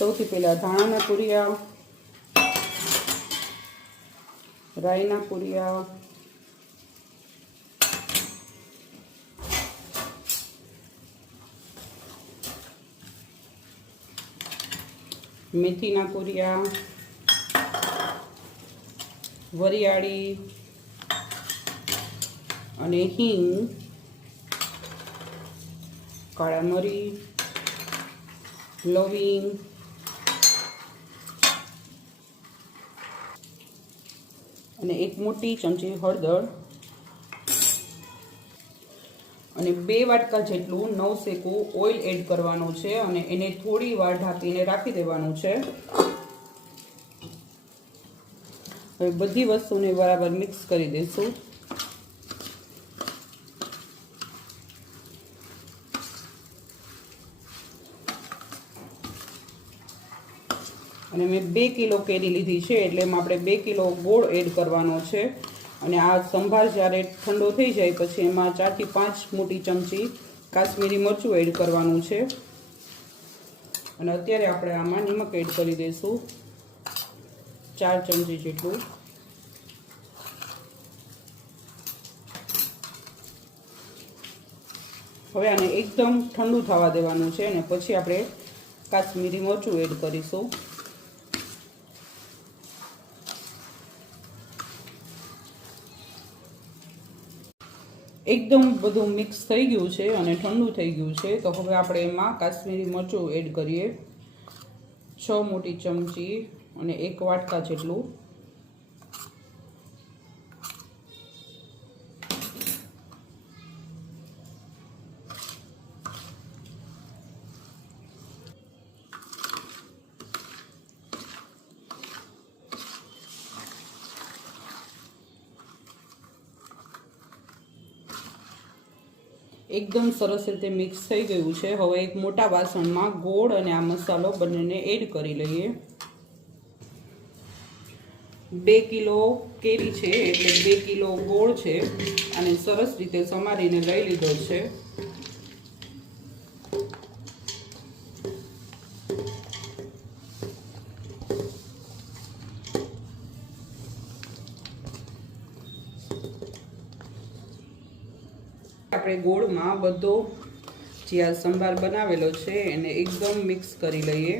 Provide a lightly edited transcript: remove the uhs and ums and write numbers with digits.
સૌથી પહેલાં ધાણાના કુરિયા, રાઈના કુરિયા, મેથીના કુરિયા, વરિયાળી અને હિંગ, કાળા મરી, લવિંગ અને એક મોટી ચમચી હળદર અને 2 વાટકા જેટલું નવશેકું ઓઇલ એડ કરવાનું છે અને એને થોડી વાર ઢાંકીને રાખી દેવાનું છે। હવે બધી વસ્તુને બરાબર મિક્સ કરી દઈશું। અને મેં 2 કિલો કેરી લીધી છે એટલે એમાં આપણે 2 કિલો ગોળ એડ કરવાનો છે અને આ સંભાર જ્યારે ઠંડો થઈ જાય પછી એમાં 4 થી 5 મોટી ચમચી કાશ્મીરી મરચું એડ કરવાનું છે અને અત્યારે આપણે આમાં નમક એડ કરી દઈશું 4 ચમચી જેટલું। હવે આને એકદમ ઠંડુ થવા દેવાનું છે અને પછી આપણે કાશ્મીરી મરચું એડ કરીશું। એકદમ બધું મિક્સ થઈ ગયું છે અને ઠંડુ થઈ ગયું છે તો હવે આપણે એમાં કાશ્મીરી મરચું એડ કરીએ 6 મોટી ચમચી અને 1 વાટકા જેટલું। એકદમ સરસ રીતે મિક્સ થઈ ગયું છે। હવે એક મોટા વાસણમાં ગોળ અને આ મસાલો બંનેને એડ કરી લઈએ। 2 કિલો કેરી છે એટલે 2 કિલો ગોળ છે અને સરસ રીતે સમારીને લઈ લીધો છે। આપણે ગોળમાં બધો જે આ સંભાર બનાવેલો છે એને એકદમ મિક્સ કરી લઈએ।